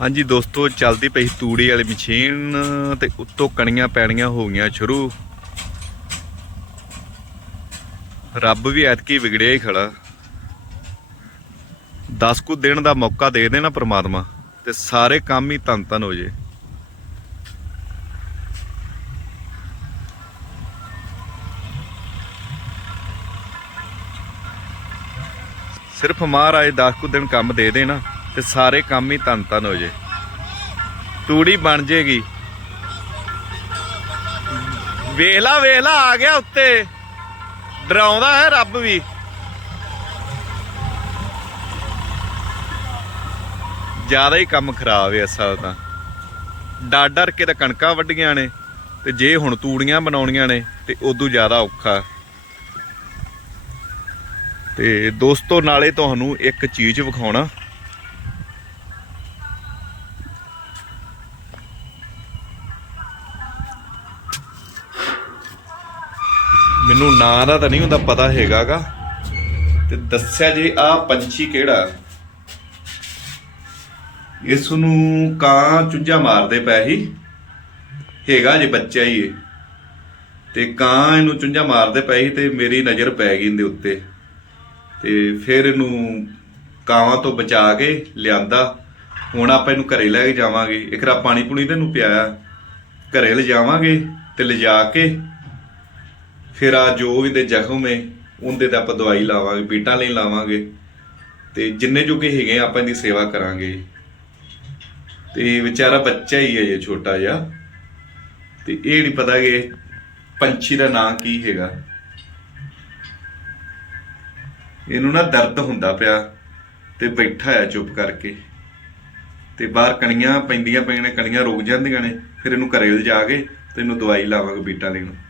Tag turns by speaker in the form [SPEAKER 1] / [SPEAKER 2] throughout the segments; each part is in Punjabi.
[SPEAKER 1] ਹਾਂਜੀ ਦੋਸਤੋ, ਚੱਲਦੀ ਪਈ ਤੂੜੀ ਵਾਲੀ ਮਸ਼ੀਨ ਤੇ ਉੱਤੋਂ ਕਣੀਆਂ ਪੈਣੀਆਂ ਹੋ ਗਈਆਂ ਸ਼ੁਰੂ। ਰੱਬ ਵੀ ਐਤਕੀ ਵਿਗੜਿਆ ਹੀ ਖੜਾ। 10 ਕੁ ਦਿਨ ਦਾ ਮੌਕਾ ਦੇ ਦੇਣਾ ਪ੍ਰਮਾਤਮਾ ਤੇ ਸਾਰੇ ਕੰਮ ਹੀ ਤਨ ਤਨ ਹੋ ਜੇ। ਸਿਰਫ ਮਹਾਰਾਜ 10 ਕੁ ਦਿਨ ਕੰਮ ਦੇ ਦੇਣਾ। ਤੇ ਸਾਰੇ ਕੰਮ ਹੀ ਤਨ ਤਨ ਹੋ ਜੇ। ਤੂੜੀ ਬਣ ਜੇਗੀ। ਵੇਲਾ ਵੇਲਾ ਆ ਗਿਆ ਉੱਤੇ। ਡਰਾਉਂਦਾ ਹੈ ਰੱਬ ਵੀ। ਜ਼ਿਆਦਾ ਹੀ ਕੰਮ ਖਰਾਬ ਹੈ ਇਸ ਤਾਂ। ਡਰ ਡਰ ਕੇ ਤਾਂ ਕਣਕਾਂ ਵੱਢੀਆਂ ਨੇ ਤੇ ਜੇ ਹੁਣ ਤੂੜੀਆਂ ਬਣਾਉਣੀਆਂ ਨੇ ਤੇ ਉਦੋਂ ਜ਼ਿਆਦਾ ਔਖਾ। ਤੇ ਦੋਸਤੋ, ਨਾਲੇ ਤੁਹਾਨੂੰ ਇੱਕ ਚੀਜ਼ ਵਿਖਾਉਣਾ। ਮੈਨੂੰ ਨਾਂ ਦਾ ਤਾਂ ਨਹੀਂ ਹੁੰਦਾ, ਪਤਾ ਹੈਗਾਗਾ। ਤੇ ਦੱਸਿਆ ਜੇ ਆ ਪੰਛੀ ਕਿਹੜਾ? ਇਸ ਨੂੰ ਕਾਂ ਚੁੰਝਾ ਮਾਰਦੇ ਪਏ ਸੀ। ਹੈਗਾ ਜੇ ਬੱਚਾ ਹੀ ਇਹ। ਤੇ ਕਾਂ ਇਹਨੂੰ ਚੁੰਝਾ ਮਾਰਦੇ ਪਏ ਸੀ ਤੇ ਮੇਰੀ ਨਜ਼ਰ ਪੈ ਗਈ ਇਹਦੇ ਉੱਤੇ। ਤੇ ਫਿਰ ਇਹਨੂੰ ਕਾਵਾਂ ਤੋਂ ਬਚਾ ਕੇ ਲਿਆਂਦਾ। ਹੁਣ ਆਪਾਂ ਇਹਨੂੰ ਘਰੇ ਲੈ ਕੇ ਜਾਵਾਂਗੇ। ਇੱਕ ਪਾਣੀ ਪੁਣੀ ਤੇ ਇਹਨੂੰ ਪਿਆਇਆ। ਘਰੇ ਲਿਜਾਵਾਂਗੇ ਤੇ ਲਿਜਾ ਕੇ ਫਿਰ ਆ ਜੋ ਵੀ ਦੇ ਜ਼ਖਮ ਹੈ ਉਹਦੇ ਤੇ ਆਪਾਂ ਦਵਾਈ ਲਾਵਾਂਗੇ ਪੀਟਾਂ ਲਈ ਲਾਵਾਂਗੇ। ਤੇ ਜਿੰਨੇ ਜੋਗੇ ਹੈਗੇ ਆ, ਆਪਾਂ ਇਹਦੀ ਸੇਵਾ ਕਰਾਂਗੇ। ਤੇ ਵਿਚਾਰਾ ਬੱਚਾ ਹੀ ਹੈ ਇਹ ਛੋਟਾ ਜਿਹਾ। ਤੇ ਇਹ ਨਹੀਂ ਪਤਾ ਕਿ ਪੰਛੀ ਦਾ ਨਾਂ ਕੀ ਹੈਗਾ। ਇਹਨੂੰ ਨਾ ਦਰਦ ਹੁੰਦਾ ਪਿਆ ਤੇ ਬੈਠਾ ਆ ਚੁੱਪ ਕਰਕੇ। ਤੇ ਬਾਹਰ ਕਣੀਆਂ ਪੈਂਦੀਆਂ ਪਈਆਂ ਨੇ ਕਣੀਆਂ ਰੁਕ ਜਾਂਦੀਆਂ ਨੇ ਫਿਰ ਇਹਨੂੰ ਘਰੇ ਲਿਜਾ ਕੇ ਤੇ ਇਹਨੂੰ ਦਵਾਈ ਲਾਵਾਂਗੇ ਬੀਟਾਂ ਲਈ ਨੂੰ।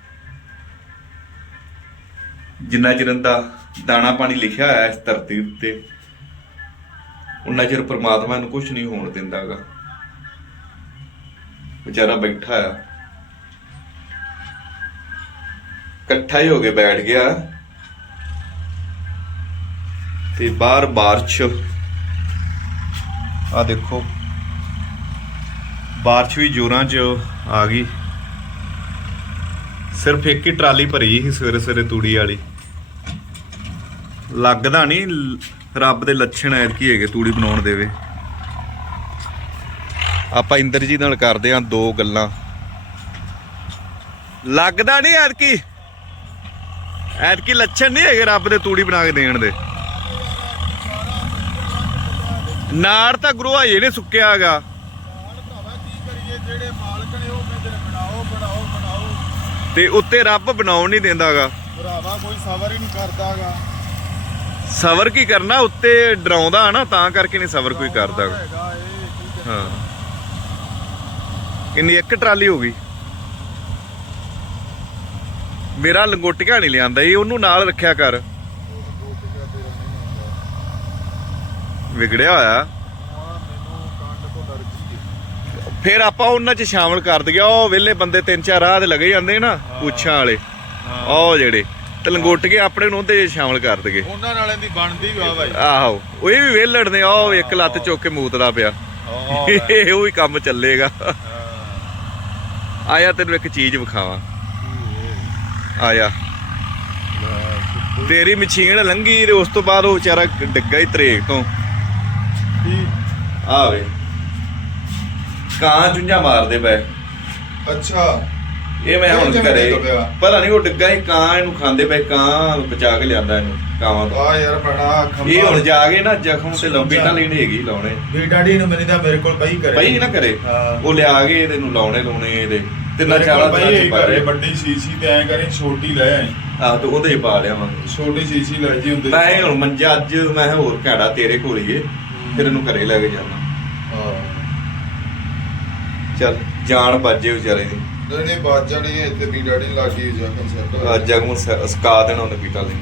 [SPEAKER 1] ਜਿੰਨਾ ਚਿਰ ਦਾ ਦਾਣਾ ਪਾਣੀ ਲਿਖਿਆ ਹੋਇਆ ਇਸ ਧਰਤੀ ਉੱਤੇ, ਉਨਾ ਚਿਰ ਪ੍ਰਮਾਤਮਾ ਨੂੰ ਕੁਝ ਨਹੀਂ ਹੋਣ ਦਿੰਦਾਗਾ। ਵਿਚਾਰਾ ਬੈਠਾ ਆ। ਇਕੱਠਾ ਹੀ ਹੋ ਕੇ ਬੈਠ ਗਿਆ। ਤੇ ਬਾਹਰ ਬਾਰਿਸ਼ ਆ ਦੇਖੋ, ਬਾਰਿਸ਼ ਵੀ ਜ਼ੋਰਾਂ 'ਚ ਆ ਗਈ। ਸਿਰਫ ਇੱਕ ਹੀ ਟਰਾਲੀ ਭਰੀ ਸੀ ਸਵੇਰੇ ਸਵੇਰੇ ਤੂੜੀ ਵਾਲੀ। ਲੱਗਦਾ ਨਹੀਂ ਰੱਬ ਦੇ ਲੱਛਣ ਐ ਕੀ ਹੈਗੇ ਤੂੜੀ ਬਣਾਉਣ ਦੇਵੇ ਆਪਾਂ ਇੰਦਰ ਜੀ ਨਾਲ ਕਰਦੇ ਆਂ ਦੋ ਗੱਲਾਂ। ਲੱਗਦਾ ਨਹੀਂ ਐਤਕੀ। ਐਤਕੀ ਲੱਛਣ ਨਹੀਂ ਹੈਗੇ ਰੱਬ ਦੇ ਤੂੜੀ ਬਣਾ ਕੇ ਦੇਣ ਦੇ। ਨਾੜ ਤਾਂ ਗੁਰੂ ਹਾਏ ਨੇ ਸੁੱਕਿਆ ਹੈਗਾ
[SPEAKER 2] ਭਰਾਵਾ ਕੀ ਕਰੀਏ ਜਿਹੜੇ ਮਾਲਕ ਨੇ ਉਹ ਕਹਿੰਦੇ ਨੇ ਬਣਾਓ ਬਣਾਓ ਬਣਾਓ
[SPEAKER 1] ਤੇ ਉੱਤੇ ਰੱਬ ਬਣਾਉਣ ਨਹੀਂ ਦਿੰਦਾਗਾ।
[SPEAKER 2] ਭਰਾਵਾ ਕੋਈ ਸਬਰ ਹੀ ਨਹੀਂ ਕਰਦਾਗਾ।
[SPEAKER 1] ਸਬਰ ਕੀ ਕਰਨਾ? ਉੱਤੇ ਡਰਾਉਂਦਾ ਨਾ ਤਾਂ ਕਰਕੇ ਨਹੀਂ ਸਬਰ ਕੋਈ ਕਰਦਾ। ਹਾਂ। ਕਿੰਨੀ ਇੱਕ ਟਰਾਲੀ ਹੋ ਗਈ। ਮੇਰਾ ਲੰਗੋਟੀਆਂ ਨਹੀਂ ਲਿਆਂਦਾ ਇਹ ਉਹਨੂੰ ਨਾਲ ਰੱਖਿਆ ਕਰ। ਵਿਗੜਿਆ ਹੋਇਆ
[SPEAKER 2] ਆ ਮੈਨੂੰ ਕੰਡ ਤੋਂ ਡਰ ਗਈ
[SPEAKER 1] ਫਿਰ ਆਪਾਂ ਉਹਨਾਂ 'ਚ ਸ਼ਾਮਲ ਕਰ ਦਈਏ। ਉਹ ਵਿਹਲੇ ਬੰਦੇ ਤਿੰਨ ਚਾਰ ਰਾਹ ਦੇ ਲੱਗੇ ਜਾਂਦੇ ਨਾ ਪੁੱਛਾਂ ਵਾਲੇ। ਉਹ ਜਿਹੜੇ ਤੇ ਲੰਗੋਟੀਆਂ ਆਪਣੇ ਨੂੰ ਉਹਦੇ 'ਚ ਸ਼ਾਮਲ ਕਰ ਦਈਏ।
[SPEAKER 2] ਉਹਨਾਂ ਨਾਲੇ ਦੀ ਬਣਦੀ ਵਾ ਬਾਈ।
[SPEAKER 1] ਆਹੋ ਉਹ ਇਹ ਵੀ ਵਿਹਲੜ ਨੇ ਉਹ ਇੱਕ ਲੱਤ ਚੁੱਕ ਕੇ ਮੂਤਦਾ ਪਿਆ। ਉਹ ਹੀ ਕੰਮ ਚੱਲੇਗਾ। ਆਇਆ ਤੈਨੂੰ ਇੱਕ ਚੀਜ਼ ਵਿਖਾਵਾਂ। ਆਇਆ। ਤੇਰੀ ਮਸ਼ੀਨ ਲੰਗੀ ਤੇ ਉਸ ਤੋਂ ਬਾਅਦ ਉਹ ਵਿਚਾਰਾ ਡਿੱਗਾ ਹੀ ਤਰੇਕ ਤੋਂ। ਆਵੇ ਕਾਂ ਚੁੰਝਾ ਮਾਰਦੇ ਪਏ।
[SPEAKER 2] ਅੱਛਾ।
[SPEAKER 1] ਇਹ ਮੈਂ ਹੁਣ ਘਰੇ? ਪਤਾ ਨਹੀਂ ਉਹ ਡਿੱਗਾ ਹੀ ਕਾਂ ਇਹਨੂੰ ਖਾਂਦੇ ਪਏ ਕਾਂ ਬਚਾ ਕੇ ਲਿਆਂਦਾ ਇਹਨੂੰ ਕਾਵਾਂ ਤੋਂ।
[SPEAKER 2] ਆ ਯਾਰ ਬੜਾ ਖੰਭਾ
[SPEAKER 1] ਇਹ ਹੁਣ ਜਾ ਕੇ ਨਾ ਜ਼ਖਮ ਤੇ ਲੰਬੀ ਤਾਂ ਲੈਣੀ ਹੈਗੀ ਲਾਉਣੇ।
[SPEAKER 2] ਵੀ ਡਾਡੀ ਨੂੰ ਮੈਨੂੰ ਤਾਂ ਮੇਰੇ ਕੋਲ ਪਈ ਕਰੇ
[SPEAKER 1] ਪਈ ਨਾ ਕਰੇ। ਉਹ ਲਿਆ ਕੇ ਇਹਨੂੰ ਲਾਉਣੇ ਲਾਉਣੇ ਇਹਦੇ। ਤਿੰਨਾਂ ਚਾਰਾਂ
[SPEAKER 2] ਪਈ
[SPEAKER 1] ਦੇ
[SPEAKER 2] ਵੱਡੀ ਸੀਸੀ ਤੇ ਐ ਕਰੀ ਛੋਟੀ ਲੈ ਆਈ।
[SPEAKER 1] ਆਹ ਤੇ ਉਹਦੇ ਹੀ ਪਾ ਲਿਆਵਾਂਗੇ
[SPEAKER 2] ਛੋਟੀ ਸੀਸੀ ਲੈ ਜੀ ਹੁੰਦੇ
[SPEAKER 1] ਮੈਂ ਹੁਣ ਮੰਜਾ ਅੱਜ ਮੈਂ ਹੋਰ ਘਾੜਾ ਤੇਰੇ ਕੋਲ ਹੀ ਏ। ਫਿਰ ਇਹਨੂੰ ਘਰੇ ਲੈ ਕੇ ਜਾਣਾ
[SPEAKER 2] ਹਾਂ।
[SPEAKER 1] ਚੱਲ ਜਾਨ ਬਾਜੇ ਵਿਚਾਰੇ ਦੀ।
[SPEAKER 2] ਨਹੀਂ ਬਾਜਾਂ ਨਹੀਂ ਇੱਥੇ ਵੀ ਡਾਡੀ ਲੱਗੀ ਜਾ ਕਨਸੈਪਟ
[SPEAKER 1] ਅੱਜ ਜਗਮ ਸਕਾ ਦੇਣਾ ਉਹਨੇ ਪੀਟਾ ਲਈ